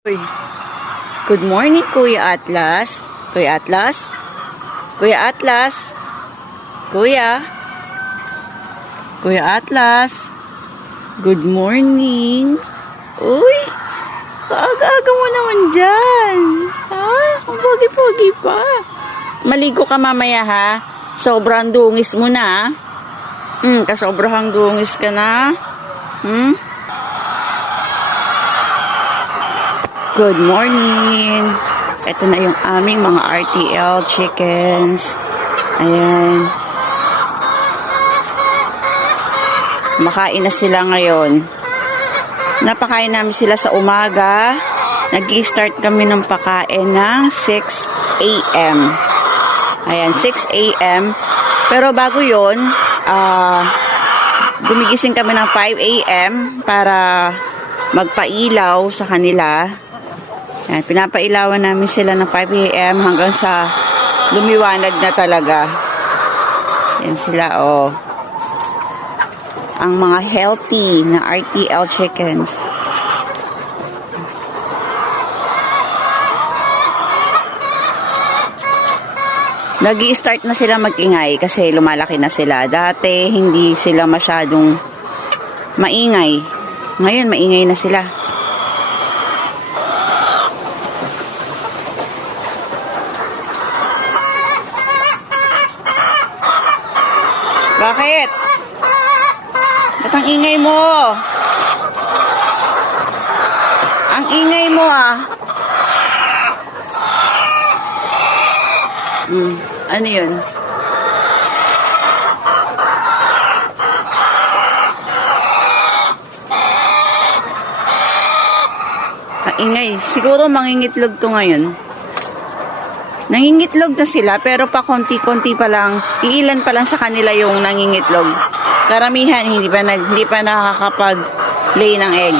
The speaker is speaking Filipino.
Uy. Good morning, Kuya Atlas. Kuya Atlas? Kuya Atlas? Kuya? Kuya Atlas? Good morning. Uy, kaaga-aga mo naman dyan. Ha? Ang pogi-pogi pa. Maligo ka mamaya, ha? Sobrang dungis mo na. Kasobrahang dungis ka na. Good morning. Ito na yung aming mga RTL chickens. Ayan. Makain na sila ngayon. Napakain namin sila sa umaga. Nag-i-start kami ng pakain ng 6 a.m. Ayan, 6 a.m. Pero bago yun, gumigising kami ng 5 a.m. para magpailaw sa kanila. Ayan, pinapailawan namin sila ng 5 a.m. hanggang sa lumiwanag na talaga. Yan sila, oh. Ang mga healthy na RTL chickens. Nag-i-start na sila mag-ingay kasi lumalaki na sila. Dati, hindi sila masyadong maingay. Ngayon, maingay na sila. Bakit? Ba't ang ingay mo? Ang ingay mo, ah. Ano yun? Ang ingay. Siguro mangingitlog to ngayon. Nangingitlog na sila pero pa konti-konti pa lang, iilan pa lang sa kanila yung nangingitlog. Karamihan hindi pa nakakapag-lay ng egg.